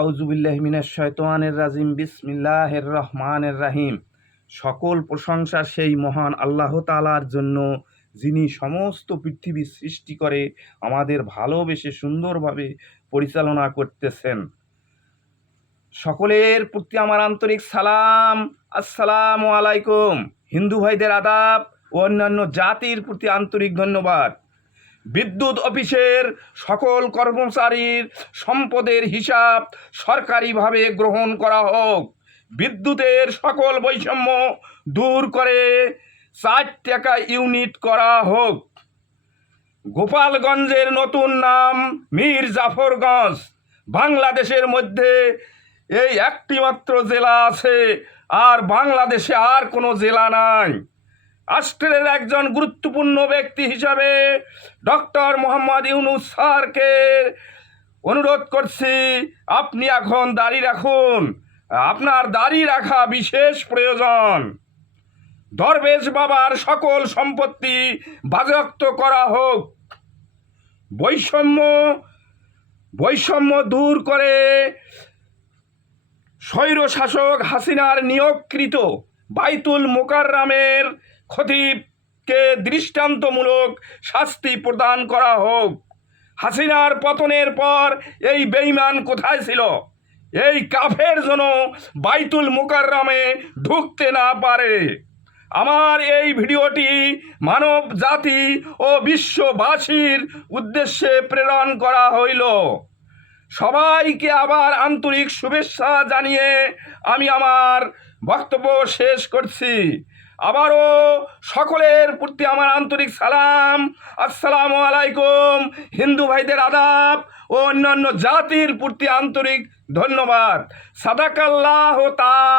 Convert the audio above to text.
আউযুবিল্লাহি মিনাশ শাইতানির রাজিম বিসমিল্লাহির রহমানির রহিম। সকল প্রশংসা সেই মহান আল্লাহ তাআলার জন্য, যিনি সমস্ত পৃথিবী সৃষ্টি করে আমাদের ভালোবেসে সুন্দরভাবে পরিচালনা করতেছেন। সকলের প্রতি আমার আন্তরিক সালাম, আসসালামু আলাইকুম। হিন্দু ভাইদের আদাব ও অন্যান্য জাতির প্রতি আন্তরিক ধন্যবাদ। বিদ্যুৎ অফিসের সকল কর্মচারীর সম্পদের হিসাব সরকারিভাবে গ্রহণ করা হোক। বিদ্যুতের সকল বৈষম্য দূর করে 4 টাকা ইউনিট করা হোক। গোপালগঞ্জের নতুন নাম মীর জাফরগঞ্জ। বাংলাদেশের মধ্যে এই একটি মাত্র জেলা আছে, আর বাংলাদেশে আর কোনো জেলা নাই। রাষ্ট্রের একজন গুরুত্বপূর্ণ ব্যক্তি হিসাবে ডক্টর মোহাম্মদ ইউনূস স্যারকে অনুরোধ করছি, আপনি এখন দাড়ি রাখুন। আপনার দাড়ি রাখা বিশেষ প্রয়োজন। দরবেশ বাবার সকল সম্পত্তি বাজেয়াপ্ত করা হোক। বৈষম্য দূর করে স্বৈরশাসক হাসিনার নিয়োগকৃত বাইতুল মোকাররমের খতিবকে দৃষ্টান্তমূলক শাস্তি প্রদান করা হোক। হাসিনার পতনের পর এই বেঈমান কোথায় ছিল? এই কাফের যেন বাইতুল মোকাররমে ঢুকতে না পারে। আমার এই ভিডিওটি মানব জাতি ও বিশ্ববাসীর উদ্দেশ্যে প্রেরণ করা হইল। সবাইকে আবার আন্তরিক শুভেচ্ছা জানিয়ে আমি আমার বক্তব্য শেষ করছি। আবারও সকলের প্রতি আমার আন্তরিক সালাম, আসসালামু আলাইকুম। হিন্দু ভাইদের আদাব ও অন্যান্য জাতির প্রতি আন্তরিক ধন্যবাদ। সাদাকাল্লাহু তাআলা।